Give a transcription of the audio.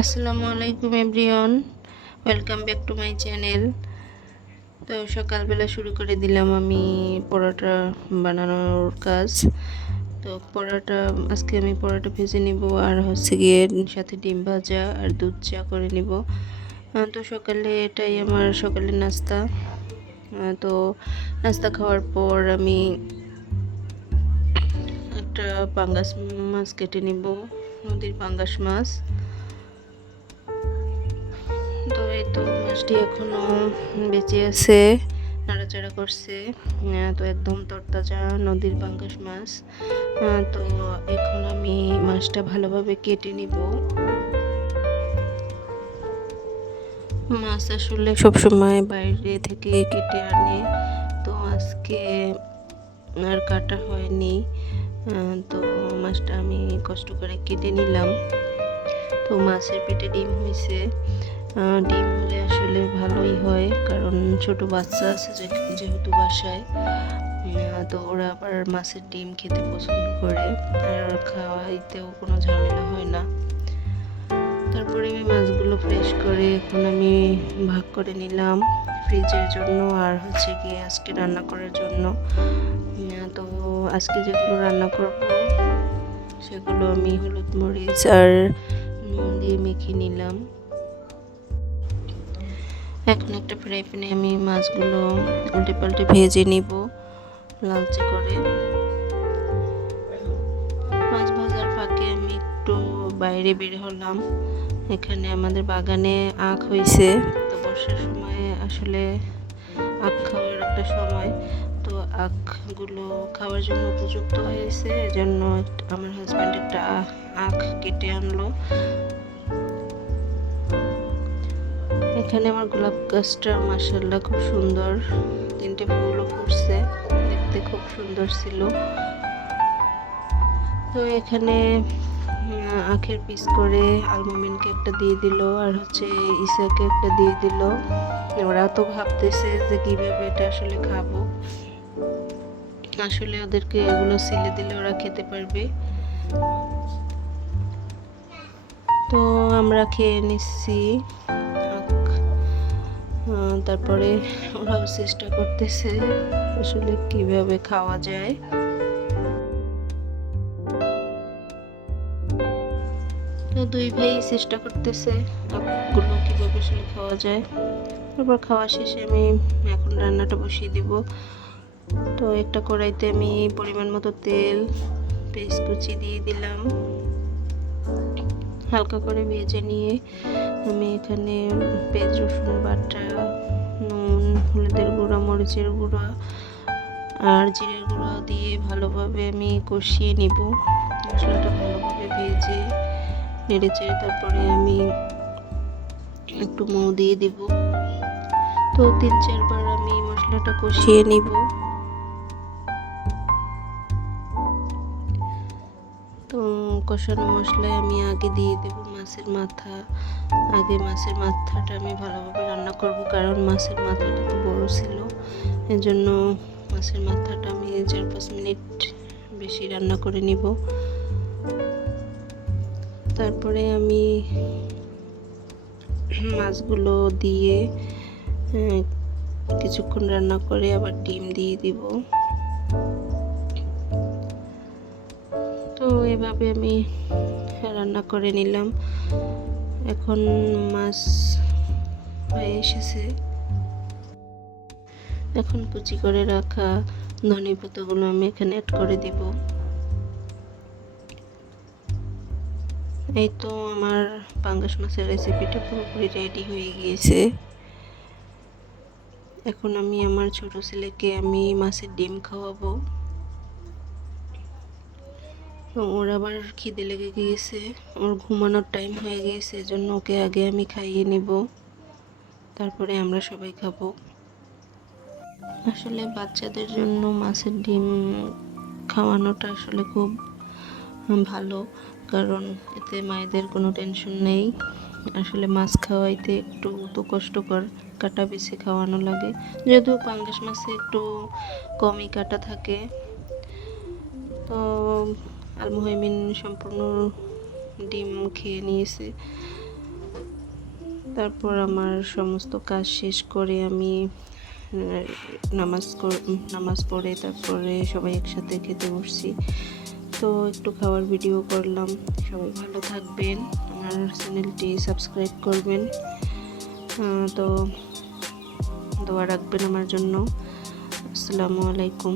আসসালামু আলাইকুম everyone, welcome back to my channel. তো সকালবেলা শুরু করে দিলাম আমি পরোটা বানানোর কাজ। তো আজকে আমি পরোটা ভেজে নিব, আর হচ্ছে গিয়ে সাথে ডিম ভাজা আর দুধ চা করে নিব। তো সকালে এটাই আমার সকালের নাস্তা। তো নাস্তা খাওয়ার পর আমি একটা পাঙ্গাস মাছ কেটে নিব, নদীর পাঙ্গাস মাছ। তো এই তো মাছটি এখনো বেঁচে আছে, নাড়াচাড়া করছে। তো একদম তরতাজা নদীর পাঙ্গাস মাছ। তো এখন আমি মাছটা ভালোভাবে কেটে নিব। মাছ আসলে সবসময় বাইরে থেকে কেটে আনে, তো আজকে আর কাটা হয়নি। তো মাছটা আমি কষ্ট করে কেটে নিলাম। তো মাছের পেটে ডিম হয়েছে। ডিম হলে আসলে ভালোই হয়, কারণ ছোট বাচ্চা আছে যেহেতু বাসায়। তো ওরা আবার মাছের ডিম খেতে পছন্দ করে, আর খাওয়াইতেও কোনো ঝামেলা হয় না। তারপরে আমি মাছগুলো ফ্রেশ করে এখন আমি ভাগ করে নিলাম ফ্রিজের জন্য, আর হচ্ছে গিয়ে আজকে রান্না করার জন্য। তো আজকে যেগুলো রান্না করব সেগুলো আমি হলুদ মরিচ আর নুন দিয়ে মেখে নিলাম। এখন একটা ফ্রাই প্যানে আমি মাছগুলো উল্টে পাল্টে ভেজে নিব লালচে করে। মাছ ভাজার ফাঁকে আমি একটু বাইরে বের হলাম। এখানে আমাদের বাগানে আখ হয়েছে। তো বর্ষার সময় আসলে আখ খাওয়ার একটা সময়, তো আখগুলো খাওয়ার জন্য উপযুক্ত হয়েছে। এজন্য আমার হাজব্যান্ড একটা আখ কেটে আনলো। এখানে আমার গোলাপ গাছটা মাশাআল্লাহ খুব সুন্দর, 3টে ফুলও ফুটছে, দেখতে খুব সুন্দর ছিল। তো এখানে আখের পিস করে আলমোমিনকে একটা দিয়ে দিল, আর হচ্ছে ইসাকে একটা দিয়ে দিল। ওরা তো ভাবতেছে যে কিভাবে এটা আসলে খাবো। আসলে ওদেরকে এগুলো সিলে দিলে ওরা খেতে পারবে। তো আমরা খেয়ে নিচ্ছি। তারপরে ওরাও চেষ্টা করতেছে আসলে কিভাবে খাওয়া যায়। তো দুই ভাই চেষ্টা করতেছে আখগুলো কিভাবে আসলে খাওয়া যায়। তারপর খাওয়া শেষে আমি এখন রান্নাটা বসিয়ে দিব। তো একটা কড়াইতে আমি পরিমাণ মতো তেল, পেঁয়াজ কুচি দিয়ে দিলাম, হালকা করে ভেজে নিয়ে আমি এখানে পেঁয়াজ রসুন বাটা, নুন, হলুদের গুঁড়া, মরিচের গুঁড়া আর জিরের গুঁড়া দিয়ে ভালোভাবে আমি কষিয়ে নিব। মশলাটা ভালোভাবে ভেজে নেড়েচেড়ে তারপরে আমি একটু মৌ দিয়ে দিব। তো 3-4 বার আমি মশলাটা কষিয়ে নিব। তো কষানো মশলায় আমি আগে দিয়ে দেব মাছের মাথা। আগে মাছের মাথাটা আমি ভালোভাবে রান্না করব, কারণ মাছের মাথাটা তো বড় ছিল, এজন্য মাছের মাথাটা আমি 4-5 মিনিট বেশি রান্না করে নিব। তারপরে আমি মাছগুলো দিয়ে কিছুক্ষণ রান্না করে আবার ডিম দিয়ে দিব। তো এভাবে আমি রান্না করে নিলাম। এখন মাছ হয়ে এসেছে। এখন কুচি করে রাখা ধনে পাতাগুলো আমি এখানে অ্যাড করে দিব। এই তো আমার পাঙ্গাস মাছের রেসিপিটা পুরোপুরি রেডি হয়ে গিয়েছে। এখন আমি আমার ছোট ছেলেকে আমি মাছের ডিম খাওয়াবো। ওর আবার খিদে লেগে গিয়েছে, ওর ঘুমানোর টাইম হয়ে গিয়েছে, এজন্য ওকে আগে আমি খাইয়ে নিব, তারপরে আমরা সবাই খাবো। আসলে বাচ্চাদের জন্য মাছের ডিম খাওয়ানোটা আসলে খুব ভালো, কারণ এতে মায়েদের কোনো টেনশন নেই। আসলে মাছ খাওয়াইতে একটু তো কষ্টকর, কাটা বেছে খাওয়ানো লাগে, যদিও পাঙ্গাস মাছে একটু কমই কাটা থাকে। তো আলমোহাইমিন সম্পূর্ণ ডিম খেয়ে নিয়েছে। তারপর আমার সমস্ত কাজ শেষ করে আমি নামাজ পড়ে তারপরে সবাই একসাথে খেতে বসছি। তো একটু খাওয়ার ভিডিও করলাম। সবাই ভালো থাকবেন, আমার চ্যানেলটি সাবস্ক্রাইব করবেন, তো দোয়া রাখবেন আমার জন্য। আসসালামু আলাইকুম।